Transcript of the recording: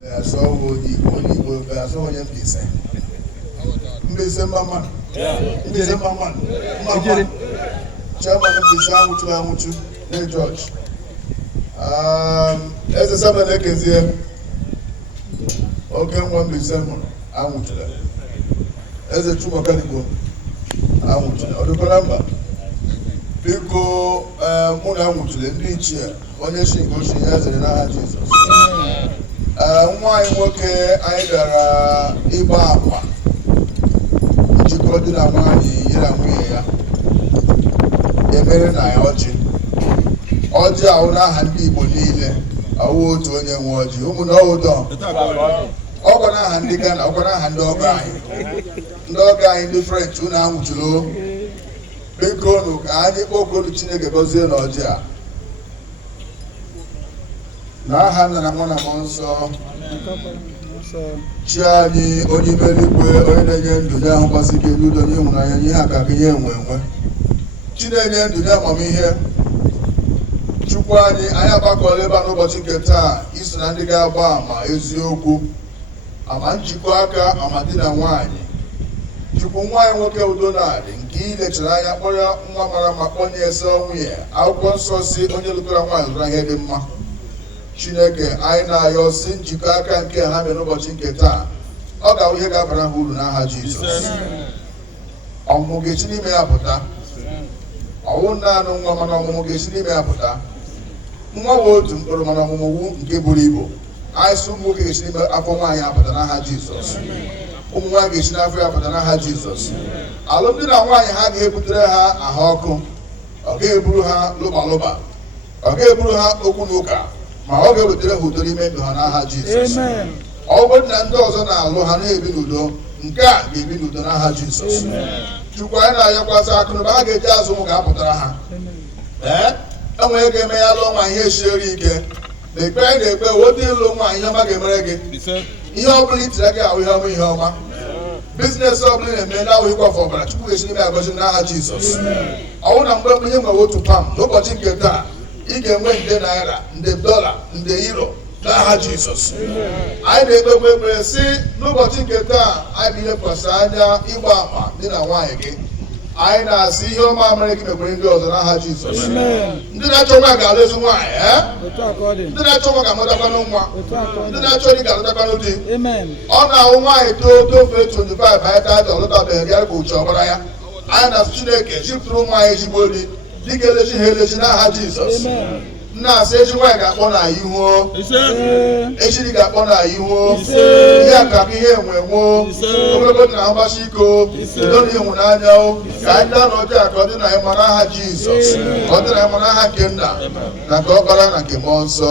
So only will be as only Mbise. Mbise Mama. Mbise Mama. Mama. Chairman Mbise Amuchu, the George. As a Sabbath is here. Okay, one Mbise Amuchu. As a true mechanical Amuchu. Or the Colamba. Because Muna Amuchu, the rich here. One nation goes in as an Jesus. Nwaanyị nwoke anyị gara ịgba akwa njikọ dị na nwaanyị yiri nwunye ya emere na ya ọjị ahụ n'aha ndị Igbo niile awụ otu onye nwe ọjị ụmụnne ụdọ ọkwa n'aha ndị Ghana ọkwa n'aha ndị ọgọ anyị ndị French unu anwụchụrụ biko nụ ka anyị kpọkuru Chineke gọzie na ọjị a n'aha nna na nwa na mmụọ nsọ chi anyị onye mere igwe onye na-enye ndụ nye ahụkwasị ike n'udo nye ịhụnanya nye ihe aka gị nye enwe chi na-enye ndụ nye amamihe Chukwu anyị agbakọla ebe a n'ụbọchị nke taa iso na ndị ga-agba ama eziokwu ama njikọ aka ama di na nwaanyị Chukwu nwaanyị nwoke udo narị nke ilechara anya kpọrọ nwa mara ma kpọnye ese nwunye akwụkwọ nsọ si onye lụtara nwaanyị lụtara ihe dị mma Chineke anyị na-ayọ si njikọ aka nke ha mere n'ụbọchị nke taa ọ ga-awụ ihe ga-abara ha uru n'aha Jizọs ọmụmụ ga-esi n'ime ya pụta ọwụ naanị nwa mana ọmụmụ ga-esi n'ime ya pụta nwa bụ otu mkpụrụ mana ọmụmụ nke buru ibu anyị sị ụmụ nwoke ga-esi n'ime afọ nwaanyị apụta n'aha Jizọs ụmụ nwaanyị ga-esi n'afọ ya pụta n'aha Jizọs alụmdi na nwaanyị ha ga-ebutere ha ahụ ọkụ ọ ga-eburu ha lụbalụba ọ ga-eburu ha okwu na ụka ma ọ ga-ewetara ha udo n'ime ndụ ha n'aha Jizọs ọ bụrụ na ndị ọzọ na-alụ ha na-ebi n'udo nke a ga-ebi n'udo n'aha Jizọs Chukwu anyị na-ayọkwasị akụnụba a ga-eji azụ ụmụ ga-apụtara ha enwere ego eme ya lụọ nwa ihe siere ike na ekpe anyị na-ekpe wote ịlụ nwa ihe ọma ga-emere gị ihe ọ bụla itiri gị ahụ ihe ọma biznes ọ bụla na-eme na ahụ ịkwafe ọbara Chukwu ga-esi n'ime agọzi n'aha Jizọs ọnwụ na mgbe ihe nwere otu pam n'ụbọchị nke taa ị ga-enwe nde naira nde dọla nde euro n'aha Jizọs anyị na-ekpekwa ekpere si n'ụbọchị nke taa anyị bụ ilekwasị anya ịgba ama dị na nwaanyị gị anyị na-asị ihe ọma mere gị mekwere ndị ọzọ n'aha Jizọs ndị na-achọ nwa ga-alụ ezi nwaanyị ndị na-achọ nwa ga-amụtakwanụ nwa ndị na-achọ di ga-alụtakwanụ di ọ na-ahụ nwaanyị tofe 25 anyị taja ọlụtabeghị ya ka uche ọgbara ya anyị na-asụ Chineke chipụtụrụ nwaanyị ezigbo di dịka elechi ha elechi n'aha Jizọs nna asị echi nwaanyị ga-akpọ na ihuo echi dị ga-akpọ na ihuo ihe aka ka ihe enwenwo ogologo dị na ahụgbachi iko udo na ịhụnanya ka anyị daa n'ọjọọ ka ọ dị na ịma n'aha Jizọs ka ọ dị na ịma n'aha nke Nna na nke Ọkpara na nke Mmụọ Nsọ